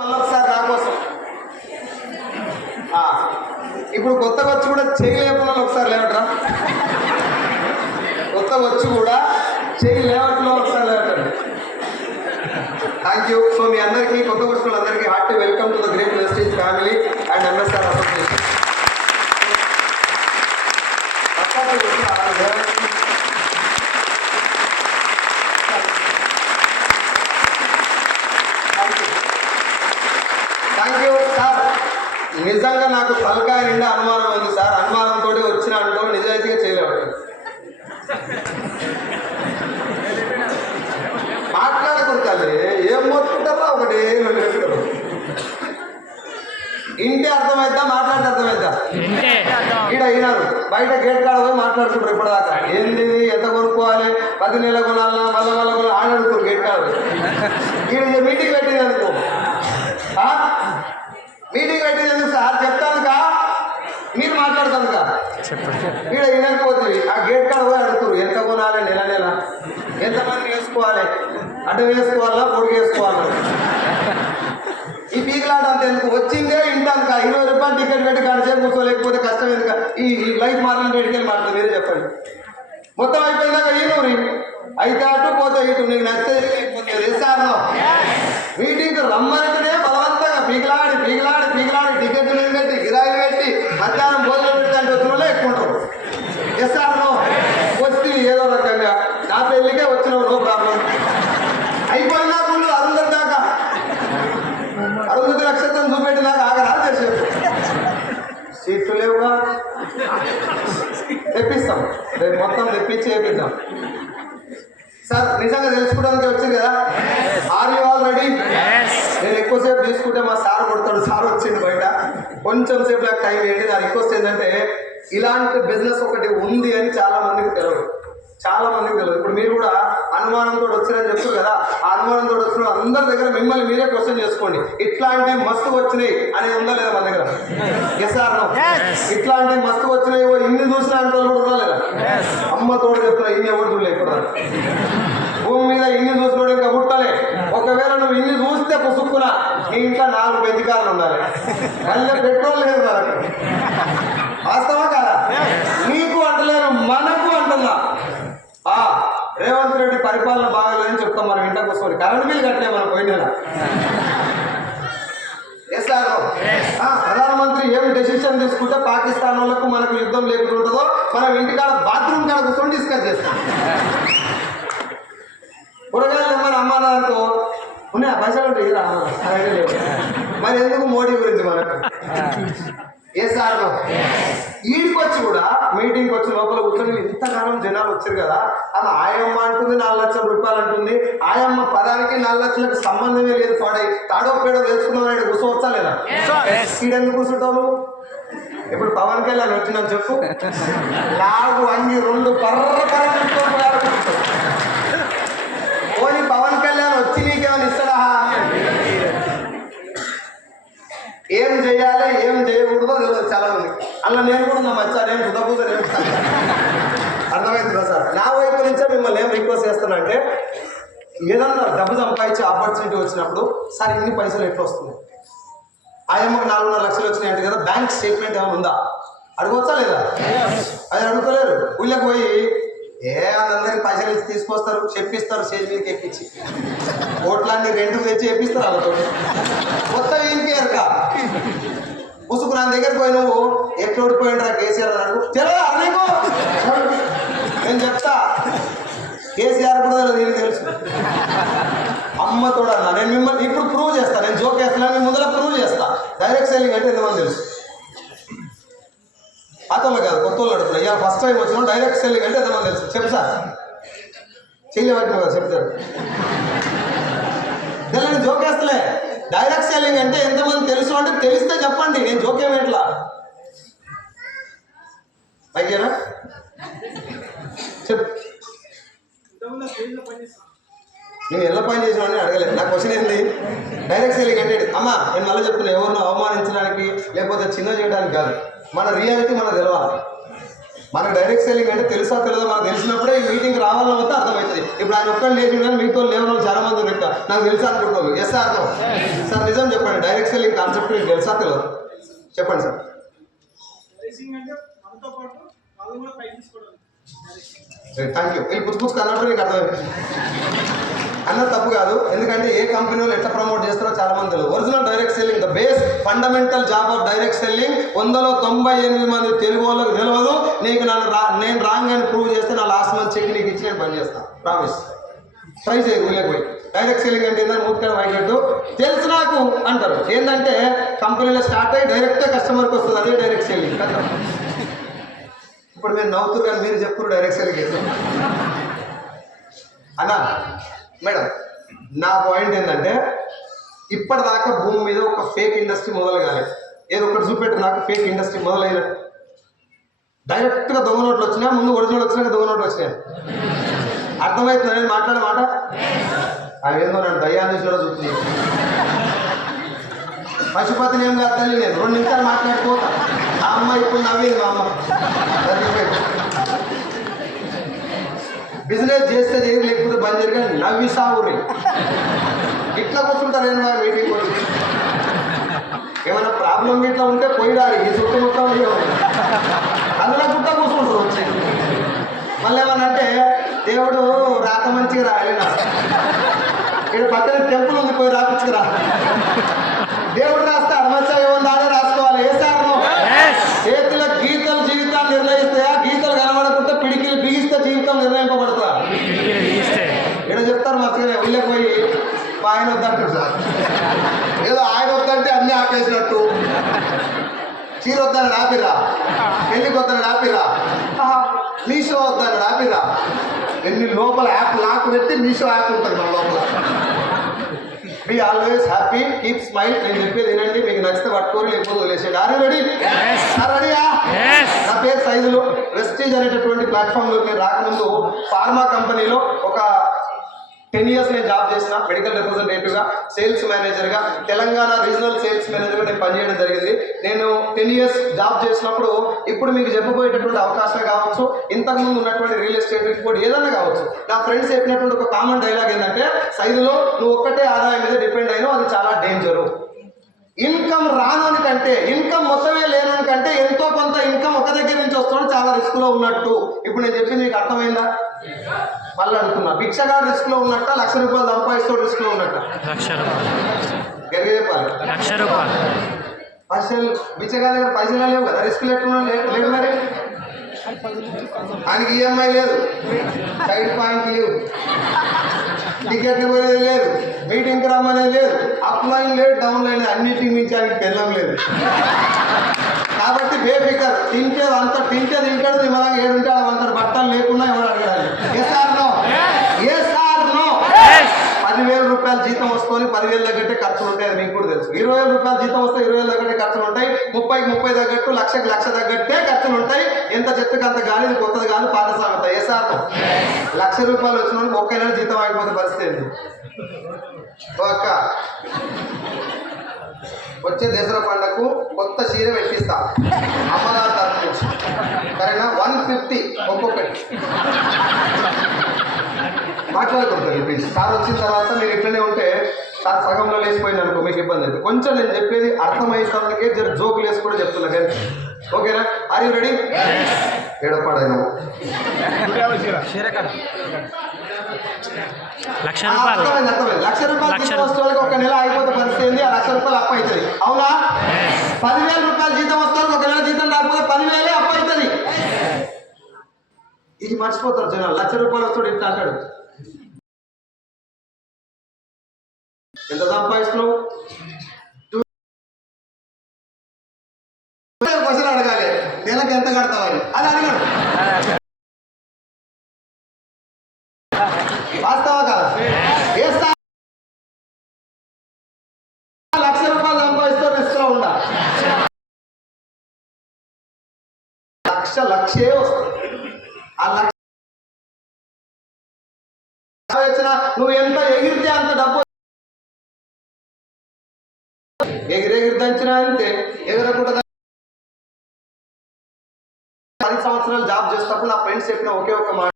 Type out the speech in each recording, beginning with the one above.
ఒకసారి నా కోసం. ఇప్పుడు కొత్తగా వచ్చి కూడా చేయి లేకుండా ఒకసారి లేవట్రా. కొత్తగా వచ్చి కూడా చేయి లేవట్లో ఒకసారి లేవటండి థ్యాంక్ యూ సో మీ అందరికీ కొత్త వచ్చిన అందరికీ heart welcome to the great Vestige family and MSR association thank you sir నిజంగా నాకు తలకాయ నిండా అనుమానం ఉంది సార్ అనుమానంతో వచ్చిన అంటూ నిజాయితీగా చేయలేవు మాట్లాడకూడదు ఏం మొత్తుకుంటారా ఒకటి రెండు వ్యక్తులు ఇంటి అర్థమైద్దా మాట్లాడితే అర్థమైద్దా ఈడ అయినారు బయట గేట్ మాట్లాడుకుంటారు ఇప్పటిదాకా. ఏంది ఎంత కొనుక్కోవాలి? పది నెలల కొనాలా మళ్ళీ మళ్ళీ కొనాలి ఆడ అడుగుతారు గేట్. ఈడ మీటింగ్ పెట్టింది అనుకో? మీటింగ్ పెట్టింది ఎందుకు సార్? చెప్తానుకా? మీరు మాట్లాడతానుకా? ఈడ వినకపోతుంది ఆ గేట్ కాడ పోయి అడుగుతారు ఎంత కొనాలి? నెల నెల? ఎంతమంది వేసుకోవాలి? అడ్డ వేసుకోవాలా? పొడిగి వేసుకోవాలా? ఈ పీకలాట అంత ఎందుకు? వచ్చిందే ఇంటాక ఇరవై రూపాయలు టికెట్ పెట్టి కాసేపు కూర్చోలేకపోతే కష్టం ఎందుకు? ఈ లైఫ్ మారని పెట్టుకెళ్ళి మాట్లాడు మీరే చెప్పండి. మొత్తం అయిపోయిందాక ఈ నూరి అయితే అటు పోతే ఇటు. నీకు నచ్చితే వేసాను మీటింగ్ రమ్మంటేనే బలవంతంగా పీకలాడి పీకలాడి పీకలాడి టికెట్లు పెట్టి? గిరాయిలు పెట్టి మధ్యాహ్నం భోజనం పెట్టి అంటే వచ్చిన ఎక్కువ ఉంటారు ఏదో రకంగా నా పెళ్ళికే వచ్చినావు నో ప్రాబ్లం అయిపోయినా ముందు అరుంధతి దాకా అరుంధతి నక్షత్రం చూపెట్టి నాకు ఆగరా చేసే సీట్లు లేవుగా తెప్పిస్తాం రేపు తెప్పించి చేపిద్దాం సార్ నిజంగా తెలుసుకోవడానికి వచ్చింది కదా? ఆర్ యూ ఆల్ రెడీ నేను ఎక్కువసేపు తీసుకుంటే మా సార్ కొడతాడు. సార్ వచ్చింది బయట. కొంచెం సేపు నాకు టైం వేయండి నా రిక్వెస్ట్ ఏంటంటే ఇలాంటి బిజినెస్ ఒకటి ఉంది అని చాలా మందికి తెలియదు. చాలా మందికి తెలియదు ఇప్పుడు మీరు కూడా అనుమానంతో వచ్చారని చెప్తారు కదా. ఆ అనుమానంతో వచ్చిన అందరి దగ్గర మిమ్మల్ని మీరే క్వశ్చన్ చేసుకోండి. ఇట్లాంటివి మస్తు వచ్చినాయి అనేది ఉందా లేదా మన దగ్గర? ఎస్ ఆర్ నో ఇట్లాంటివి మస్తు వచ్చినాయి ఇన్ని చూసిన అంటే కూడా ఉందా లేదా అమ్మ తోడు చెప్తున్నా ఇన్ని ఎవరు చూడలే ఇప్పుడు భూమి మీద ఇన్ని చూసుకోవడం ఇంకా పుట్టలే. ఒకవేళ నువ్వు ఇన్ని చూస్తే పుసుక్కున నీ ఇంకా నాలుగు బెంజికారులు ఉండాలి. మళ్ళీ పెట్రోల్ లేదు వాస్తవా కాదా నీకు అంటలేను మనకు అంటున్నా ఆ రేవంత్ రెడ్డి పరిపాలన బాగలేదని చెప్తాం మనం ఇంట కూర్చొని కరెంట్ బిల్ కట్టలే మనం పోయిన ప్రధానమంత్రి ఏం డెసిషన్ తీసుకుంటే పాకిస్తాన్ వాళ్ళకు మనకు యుద్ధం లేకుండా ఉంటుందో మనం ఇంటికాడ బాత్రూమ్ కాడ కూర్చొని డిస్కస్ చేస్తాం. కూరగాయలు ఏమైనా అమ్మాలనుకో ఉన్నాయా? పైసలు ఉంటాయి మరి ఎందుకు మోడీ గురించి మనకు? ఏ సార్ ఈడికి వచ్చి కూడా మీటింగ్కి వచ్చి లోపల కూర్చొని ఇంతకాలం జనాలు వచ్చారు కదా అది ఆయమ్మ అంటుంది నాలుగు లక్షల రూపాయలు అంటుంది. ఆయమ్మ పదానికి నాలుగు లక్షలకు సంబంధమే లేదు పాడై. తాడో పేడో తెలుసుకుందామని కూర్చోవచ్చా లేదా ఈడెందుకు కూర్చుంటావు? ఇప్పుడు పవన్ కళ్యాణ్ వచ్చినా చెప్పు. లాగు అంగి రెండు పర్ర పర్ర. పోనీ పవన్ కళ్యాణ్ వచ్చి నీకేమైనా ఇస్తాడా? ఏం చేయాలి ఏం చేయకూడదో చాలా మంది అలా నేను కూడా నా మచ్చా నేను సుధపూజ నేను అర్థమవుతుందా సార్? నా వైపు నుంచే మిమ్మల్ని ఏం రిక్వెస్ట్ చేస్తున్నా అంటే ఏదన్నా డబ్బు సంపాదించే ఆపర్చునిటీ వచ్చినప్పుడు సార్ ఇన్ని పైసలు ఎట్లా వస్తున్నాయి? ఆయమ్మకు నాలుగున్నర లక్షలు వచ్చినాయి అంటే కదా బ్యాంక్ స్టేట్మెంట్ ఏమైనా ఉందా? అడగవచ్చా లేదా? అది అడుగుతలేరు. ఊళ్ళకి పోయి ఏ అందరికి పైసలు ఇచ్చి తీసుకొస్తారు చెప్పిస్తారు స్టేజ్ మీదకి ఎక్కించి. ఓట్లన్నీ రెండు తెచ్చి చెప్పిస్తారు వాళ్ళతో. మొత్తం ఏం కేరక ముసుగు నా దగ్గర పోయి నువ్వు ఎట్లా ఓడిపోయిండ్రా కేసీఆర్ అని అడుగు. తెలియదా నీకు నేను చెప్తా కేసీఆర్ కూడా నేను తెలుసు కూడా తోడన్నా నేను మిమ్మల్ని ఇప్పుడు ప్రూవ్ చేస్తా. నేను జోక్ వేస్తున్నాను నేను ముందర ప్రూవ్ చేస్తా. డైరెక్ట్ సెల్లింగ్ అంటే ఎంతమంది తెలుసు? అతను కాదు కొత్త వాళ్ళు అడుగుతున్నా. ఇవాళ ఫస్ట్ టైం వచ్చినా డైరెక్ట్ సెల్లింగ్ అంటే ఎంతమంది తెలుసు? చెప్పు సార్. చెయ్యి కదా చెప్తారు. నేను జోక్ వేస్తలే. డైరెక్ట్ సెల్లింగ్ అంటే ఎంతమంది తెలుసు అంటే తెలిస్తే చెప్పండి. నేను జోకేం ఎట్లా అయ్యారా చెప్పు. నేను ఎలా పని చేసినా అడగలేదు. నా క్వశ్చన్ ఏంది? డైరెక్ట్ సెల్లింగ్ అంటే అమ్మా నేను మళ్ళీ చెప్తున్నా ఎవరినో అవమానించడానికి లేకపోతే చిన్న చేయడానికి కాదు. మన రియాలిటీ మనకు తెలవాలి. మనకు డైరెక్ట్ సెల్లింగ్ అంటే తెలుసా తెలియదో మనకు తెలిసినప్పుడే ఈ మీటింగ్ రావాలని వస్తే అర్థమవుతుంది. ఇప్పుడు ఆయన ఒక్కరు లేచి కానీ మీతో లేవని చాలా మంది ఉన్నారు ఇక్కడ. నాకు తెలుసా అనుకుంటున్నారు ఎస్ సార్ సార్ నిజం చెప్పండి. డైరెక్ట్ సెల్లింగ్ కాన్సెప్ట్ మీకు తెలుసా తెలియదు చెప్పండి సార్. థ్యాంక్ యూ వీళ్ళు పుచ్చు అన్నట్టు నీకు అర్థమైంది. అన్న తప్పు కాదు. ఎందుకంటే ఏ కంపెనీ వాళ్ళు ఎట్లా ప్రమోట్ చేస్తారో చాలా మంది తెలియదు. Original direct selling the base fundamental job of direct selling వందలో తొంభై ఎనిమిది మంది తెలుగు వాళ్ళకి తెలియదు నీకు నన్ను రా నేను రాంగ్ అని ప్రూవ్ చేస్తే నా లాస్ట్ మంత్ చెక్ నీకు ఇచ్చి నేను పని చేస్తాను ప్రామిస్ ట్రై చేయి ఊళ్ళకి పోయి. డైరెక్ట్ సెల్లింగ్ అంటే ఏంటంటే మూర్ఖం అయినట్టు తెలుసు నాకు అంటారు. ఏంటంటే కంపెనీలో స్టార్ట్ అయ్యి డైరెక్ట్గా కస్టమర్కి వస్తుంది అదే డైరెక్ట్ సెల్లింగ్ కదా ఇప్పుడు మీరు నవ్వుతున్నారు కానీ మీరు చెప్పురు డైరెక్ట్ సెల్లింగ్ అన్నా మేడం నా పాయింట్ ఏంటంటే ఇప్పటిదాకా భూమి మీద ఒక ఫేక్ ఇండస్ట్రీ మొదలు కాలేదు ఏదో ఒకటి చూపెట్టు నాకు ఫేక్ ఇండస్ట్రీ మొదలైన డైరెక్ట్గా దొంగ నోట్లు వచ్చినా ముందు ఒరిజినల్ వచ్చినాక దొంగ నోట్లు వచ్చినాయి? అర్థమవుతుంది నేను మాట్లాడే మాట? అవేందో నన్ను దయ్యాన్ని చూసినా చూస్తుంది పశుపతిని ఏం కాదు తల్లి నేను? రెండు నిమిషాలు మాట్లాడిపోతా ఆ అమ్మ ఇప్పుడు నవ్వింది మా అమ్మ? బిజినెస్ చేస్తే చేయరు లేకపోతే బంద్ చేయరు నవ్వి సావురి ఇట్లా కూర్చుంటారు ఏం మీటింగ్ ఏమైనా ప్రాబ్లం ఇట్లా ఉంటే పోయిడాలి. ఈ చుట్టూ మొత్తం జీవితం నిర్ణయింపబడుతుందా ఇక్కడ చెప్తారు మర్చిగా వెళ్ళకి పోయి మా ఆయన వద్దంటాడు సార్. ఏదో ఆయన వద్దంటే అన్ని ఆపేసినట్టు. చీర వద్దని ఆపిరా. పెళ్ళికి వద్దని ఆపిరా. మీషో వద్దని ఆపిరా. ఎన్ని లోపల యాప్ లాక్ పెట్టి మీషో యాప్ ఉంటుంది మన లోపల. Be always happy keep smile నేను చెప్పేది వినండి మీకు నచ్చితే పట్టుకోరు లేకపోతే వదిలేసేయండి. ఆర్ రెడీ రెడీయా నా పేరు సైజులు వెస్టీజ్ అనేటటువంటి ప్లాట్ఫామ్లోకి నేను రాకముందు ఫార్మా కంపెనీలో ఒక టెన్ ఇయర్స్ నేను జాబ్ చేసిన మెడికల్ రిప్రజెంటేటివ్గా సేల్స్ మేనేజర్గా తెలంగాణ రీజనల్ సేల్స్ మేనేజర్గా నేను పనిచేయడం జరిగింది. నేను టెన్ ఇయర్స్ జాబ్ చేసినప్పుడు ఇప్పుడు మీకు చెప్పబోయేటటువంటి అవకాశమే కావచ్చు ఇంతకుముందు ఉన్నటువంటి రియల్ ఎస్టేట్ రిపోర్ట్ ఏదన్నా కావచ్చు నా ఫ్రెండ్స్ చెప్పినటువంటి ఒక కామన్ డైలాగ్ ఏంటంటే సైజులో నువ్వు ఒక్కటే ఆదాయం మీద డిపెండ్ అయినావు అది చాలా డేంజరు ఇన్కమ్ రానని కంటే ఇన్కమ్ మొత్తమే లేనని కంటే ఎంతో కొంత ఇన్కమ్ ఒక వస్తున్నాడు చాలా రిస్క్లో ఉన్నట్టు. ఇప్పుడు నేను చెప్పింది మీకు అర్థమైందా? మళ్ళీ అనుకున్నా భిక్షగాడు రిస్క్లో ఉన్నట్ట లక్ష రూపాయలు సంపాదిస్తూ రిస్క్లో ఉన్నట్ట? లక్ష రూపాయలు. గట్టిగా చెప్పాలి. లక్ష రూపాయలు. పైసలు బిచ్చగాడి దగ్గర పైసలు లేవు కదా? రిస్క్ లేకుండా లేదు లేదు మరి. ఆయనకి ఈఎంఐ లేదు. సైడ్ పాయింట్ లేవు. టికెట్ పోయేది లేదు. మీటింగ్కి రమ్మనేది లేదు. అప్లైన్ లేదు డౌన్ లైన్ అన్నిటికి మించి ఆయనకి పెళ్ళం లేదు. కాబట్టి బేఫికర్. తింటే అంత తింటే తింటాడు నిమ్మలంగా ఏడుంటే అంత బట్టలు లేకుండా ఎవరు అడగాలి? పదివేల రూపాయల జీతం వస్తుంది పదివేల తగ్గట్టే ఖర్చులు ఉంటాయి మీకు కూడా తెలుసు. ఇరవై వేల రూపాయల జీతం వస్తే ఇరవై వేల తగ్గట్టే ఖర్చులు ఉంటాయి. ముప్పైకి ముప్పై తగ్గట్టు లక్షకి లక్ష తగ్గట్టే ఖర్చులు ఉంటాయి. ఎంత చెత్తకి అంత గాలి ఇది కొత్తది గాలి పాత సాగుతా ఏ సార్ లక్ష రూపాయలు వచ్చిన ఒక్క నెల జీతం ఆగిపోతే పరిస్థితి అక్క వచ్చే దసరా పండగకు కొత్త చీర పెట్టిస్తా అమ్మగారు తరఫు నుంచి సరేనా? వన్ ఫిఫ్టీ ఒక్కొక్కటి. మాట్లాడకూడదు ప్లీజ్ సార్ వచ్చిన తర్వాత మీరు ఇట్లనే ఉంటే సార్ సగంలో లేచిపోయింది అనుకో మీకు ఇబ్బంది అయితే కొంచెం నేను చెప్పేది అర్థమయ్యేందుకే జర జోకులు వేసి కూడా చెప్తున్నా కానీ ఓకేనా? ఆర్ యూ రెడీ ఏడపడాను లక్ష రూపాయలు. లక్ష రూపాయలు లక్ష వాళ్ళకి ఒక నెల అయిపోతే పరిస్థితి ఏంది? ఆ లక్ష రూపాయలు అప్పు అవుతుంది. అవునా? పదివేల రూపాయలు జీతం వస్తే ఒక నెల జీతం రాకపోతే పదివేలే అప్పు అవుతుంది. ఇది మర్చిపోతారు జనాలు. లక్ష రూపాయలు వస్తాడు ఇట్లా అంటాడు. ఎంత సంపాదిస్తున్నావు? క్వశ్చన్ అడగాలి. నెలకు ఎంత కడతావని అది అడగాడు వాస్తవా కాదు ఏ స్థా- లక్ష రూపాయలు సంపాదిస్తూ రిస్క్లో ఉండా లక్ష లక్షే వస్తుంది ఆ లక్ష వచ్చిన నువ్వు ఎంత ఎగిరితే అంత డబ్బు ఎగిరెగిరి దంచినా అంతే. ఎగరకూడదు పది సంవత్సరాలు జాబ్ చేసినప్పుడు నా ఫ్రెండ్స్ చెప్పిన ఒకే ఒక మాట.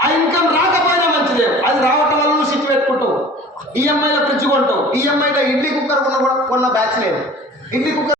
ఆ ఇన్కమ్ రాకపోయినా మంచిదే. అది రావటం ఈఎంఐలో ఫ్రిడ్జ్ కొంటావు ఈఎంఐలో ఇడ్లీ కుక్కర్ కొన్న కూడా కొన్న బ్యాచ్ లేదు. ఇడ్లీ కుక్కర్